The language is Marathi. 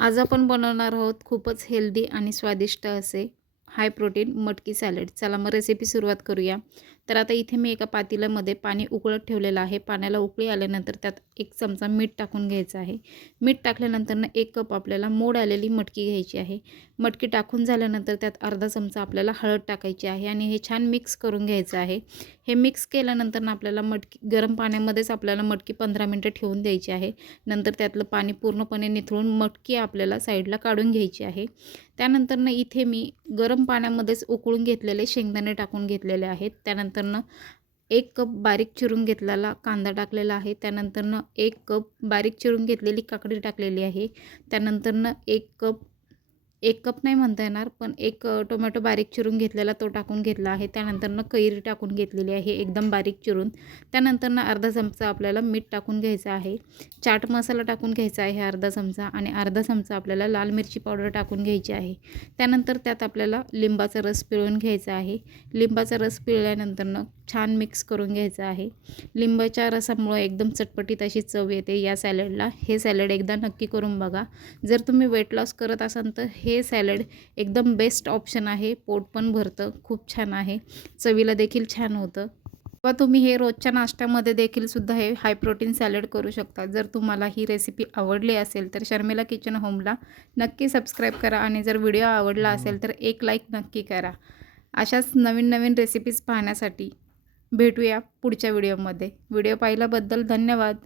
आज आपण बनवणार आहोत खूपच हेल्दी आणि स्वादिष्ट असे हाय प्रोटीन मटकी सॅलड चला मग रेसिपी सुरुवात करूया. तर आता इथे मी एका पातेल्यामध्ये पाणी उकळत ठेवलेलं आहे. पाण्याला उकळी आल्यानंतर त्यात एक चमचा मीठ टाकून घ्यायचं आहे. मीठ टाकल्यानंतरनं एक कप आपल्याला मोड आलेली मटकी घ्यायची आहे. मटकी टाकून झाल्यानंतर त्यात अर्धा चमचा आपल्याला हळद टाकायची आहे आणि हे छान मिक्स करून घ्यायचं आहे. हे मिक्स केल्यानंतर आपल्याला मटकी गरम पाण्यामध्येच आपल्याला मटकी पंधरा मिनटं ठेवून द्यायची आहे. नंतर त्यातलं पाणी पूर्णपणे निथळून मटकी आपल्याला साईडला काढून घ्यायची आहे. त्यानंतरनं इथे मी गरम पाण्यामध्येच उकळून घेतलेले शेंगदाणे टाकून घेतलेले आहेत. त्यानंतर त्यानंतरनं एक कप बारीक चिरून घेतलेला कांदा टाकलेला आहे. त्यानंतरनं एक कप बारीक चिरून घेतलेली काकडी टाकलेली आहे. त्यानंतरनं एक कप एक कप नाही म्हणता येणार पण एक टोमॅटो बारीक चिरून घेतलेला तो टाकून घेतला आहे. त्यानंतरनं कैरी टाकून घेतलेली आहे एकदम बारीक चिरून. त्यानंतरनं अर्धा चमचा आपल्याला मीठ टाकून घ्यायचं आहे. चाट मसाला टाकून घ्यायचा आहे अर्धा चमचा आणि अर्धा चमचा आपल्याला लाल मिरची पावडर टाकून घ्यायची आहे. त्यानंतर त्यात आपल्याला लिंबाचा रस पिळून घ्यायचा आहे. लिंबाचा रस पिळल्यानंतरनं छान मिक्स करून घ्यायचा आहे. लिंबाच्या रसामुळे एकदम चटपटीत अशी चव येते या सॅलडला. हे सॅलड एकदा नक्की करून बघा. जर तुम्ही वेट लॉस करत असाल तर हे हे सॅलड एकदम बेस्ट ऑप्शन आहे. पोट पण भरतं खूप छान आहे. चवीला देखील छान होतं. किंवा तुम्ही हे रोजच्या नाश्त्यामध्ये देखील सुद्धा हे हाय प्रोटीन सॅलड करू शकता. जर तुम्हाला ही रेसिपी आवडली असेल तर शर्मिला किचन होमला नक्की सबस्क्राईब करा आणि जर व्हिडिओ आवडला असेल तर एक लाईक नक्की करा. अशाच नवीन नवीन रेसिपीज पाहण्यासाठी भेटूया पुढच्या व्हिडिओमध्ये व्हिडिओ पाहिल्याबद्दल धन्यवाद.